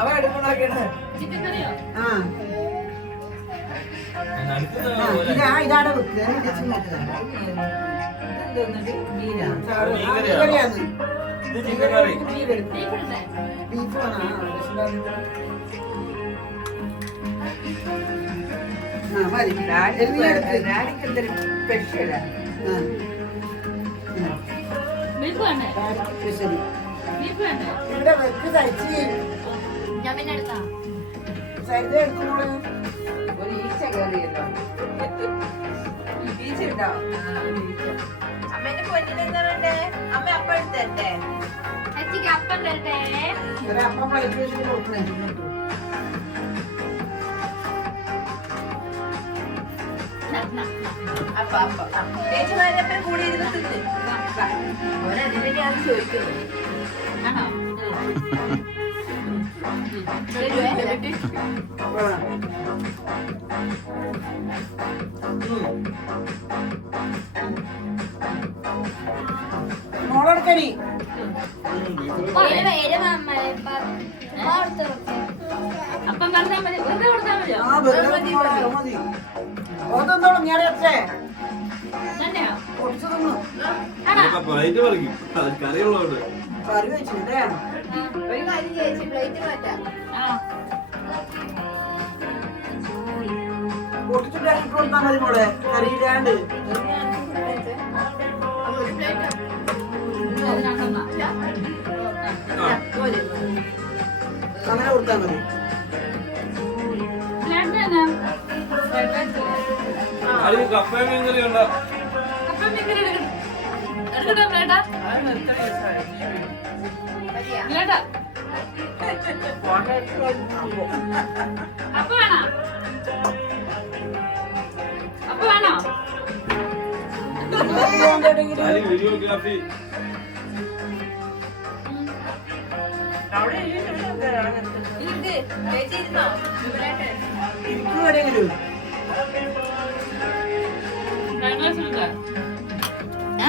അവ എടുക്കണൊക്കെയാണ്. ചിക്കൻ കറിയോ? ഇതാണ് വെക്കുക. ചിക്കൻ കറി ബീഫ് ഇടണ്ടേ? ബീഫ് വേണം. മതി. ഡാഡിക്ക് എന്തൊരു സ്പെഷ്യലാ. ബീഫ് വേണ്ടേ? സ്പെഷ്യൽ ബീഫ് വേണ്ടേ? ഇവിടെ വെക്ക് കഴിച്ച് ഞാൻ പിന്നെ എടുത്താ സൈഡ് എടുക്കുമ്പോള് ഒരു ഈച്ച കയറിയല്ലോ. ഈച്ച ഉണ്ടോ? അമ്മേന്റെ പൊന്നിന് എന്താ വേണ്ടേ? അമ്മ അപ്പം എടുത്തരട്ടെ? അച്ചിക്ക് അപ്പം തരട്ടെ. ഒരപ്പം പ്ലേറ്റ് വെച്ചിട്ട് കൊടുക്കണേ. അപ്പം ചേച്ചിമാരപ്പം കൂടി ഇരുന്ന് തിന്ന്. അവരതിനാണ് ചോദിക്കുന്നത്. ആണോ? മോളെടുക്കണി. അപ്പം പറഞ്ഞാൽ മതി, വെറുതെ കൊടുത്താൽ മതിയോ? മതി. ഓരോന്നോളം ഞാൻ എത്രേ തന്നെയോ? കുറച്ച് തിന്നു. ആണോ? പ്ലേറ്റ് പറിക്കും കറിയുള്ളതുകൊണ്ട്. കറി വെച്ചിട്ടേ ഒരു കാര്യം ചേച്ചി പ്ലേറ്റ് മാറ്റാം. ആ. പൊട്ടിച്ചിട്ട് കൊടുത്താൽ മതി മോളെ. കറിയില്ലാണ്ട് ഒരു പ്ലേറ്റ് അത് രണ്ടെണ്ണം. അങ്ങനെ കൊടുത്താൽ മതി. ബ്ലഡ് എന്നാ? അതിന് കപ്പയും മീൻ കറി ഉണ്ടോ? അപ്പം ഇങ്ങനെ എടുക്കട്ടെ ബ്ലഡാ? ബ്ലഡാ? അപ്പം വേണോ? അപ്പം വേണോ? അതിന് വീഡിയോഗ്രാഫി ഇരിക്ക്. ചേച്ചി ഇരുന്നോ? ഇവരായിട്ട്. ഇരിക്കുവാണെങ്കിലും ഫ്രൈഡ് റൈസ് എടുക്കാം. ആ